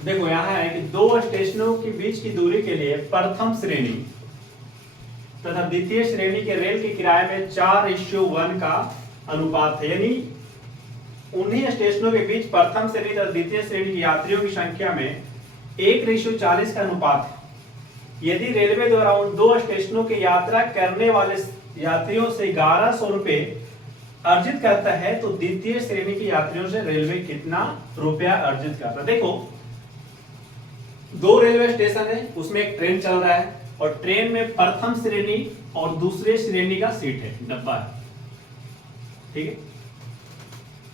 देखो यहाँ है कि दो स्टेशनों के बीच की दूरी के लिए प्रथम श्रेणी तथा द्वितीय श्रेणी के रेल के किराए में 4:1 का अनुपात है। यानी उन्हीं स्टेशनों के बीच प्रथम श्रेणी तथा द्वितीय श्रेणी की यात्रियों की संख्या में 1:40 का अनुपात है। यदि रेलवे द्वारा उन दो स्टेशनों की यात्रा करने वाले यात्रियों से 1100 रुपए अर्जित करता है तो द्वितीय श्रेणी के यात्रियों से रेलवे कितना रुपया अर्जित करता है। देखो, दो रेलवे स्टेशन है, उसमें एक ट्रेन चल रहा है और ट्रेन में प्रथम श्रेणी और दूसरे श्रेणी का सीट है, डब्बा है, ठीक है।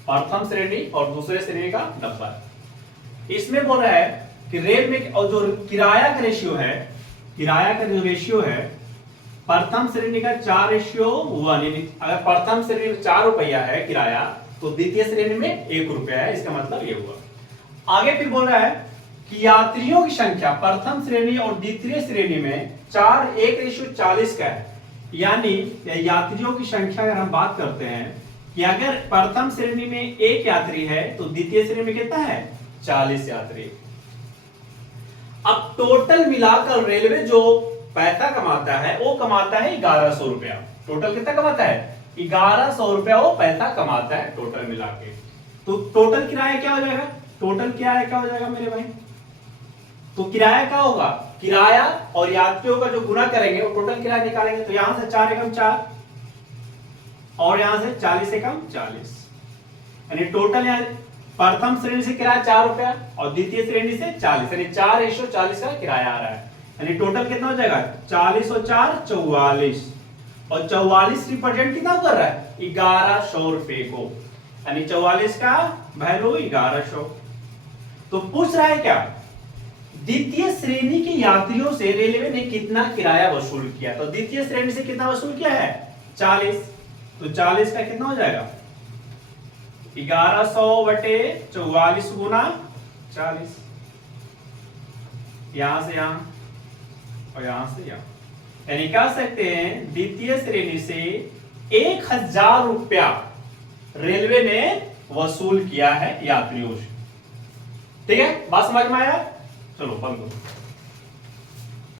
प्रथम श्रेणी और दूसरे श्रेणी का डब्बा है। इसमें बोल रहा है कि रेल में और जो किराया का रेशियो है, किराया का जो रेशियो है प्रथम श्रेणी का 4:1। अगर प्रथम श्रेणी में 4 रुपया है किराया तो द्वितीय श्रेणी में 1 रुपया है। इसका मतलब ये हुआ। आगे फिर बोल रहा है कि यात्रियों की संख्या प्रथम श्रेणी और द्वितीय श्रेणी में 1:40 का है। यानी यात्रियों की संख्या अगर हम बात करते हैं कि अगर प्रथम श्रेणी में 1 यात्री है तो द्वितीय श्रेणी में कितना है, 40 यात्री। अब टोटल मिलाकर रेलवे जो पैसा कमाता है वो कमाता है 1100 रुपया। टोटल कितना कमाता है, 1100 रुपया वो पैसा कमाता है टोटल मिला के। तो टोटल किराया क्या हो जाएगा, टोटल किराया क्या हो जाएगा मेरे भाई, तो किराया क्या होगा, किराया और यात्रियों का जो गुना करेंगे वो टोटल किराया निकालेंगे। तो यहां से 4 एकम 4 और यहां से 40 एकम 40, यानी टोटल यहाँ प्रथम श्रेणी से किराया 4 रुपया और द्वितीय श्रेणी से 40, यानी 4:40 का किराया आ रहा है। यानी टोटल कितना हो जाएगा, 40 और 4 44, और 44 रिप्रेजेंट कितना कर रहा है, 1100 रुपए को, यानी 44 का वैल्यू 1100। तो पूछ रहा है क्या, द्वितीय श्रेणी के यात्रियों से रेलवे ने कितना किराया वसूल किया। तो द्वितीय श्रेणी से कितना वसूल किया है, 40, तो 40 का कितना हो जाएगा, 1100 बटे 44 गुना 40, यहां से यहां और यहां से यहां, यानी कह सकते हैं द्वितीय श्रेणी से 1000 रुपया रेलवे ने वसूल किया है यात्रियों से। ठीक है, बात समझ में आया, चलो बंद करो।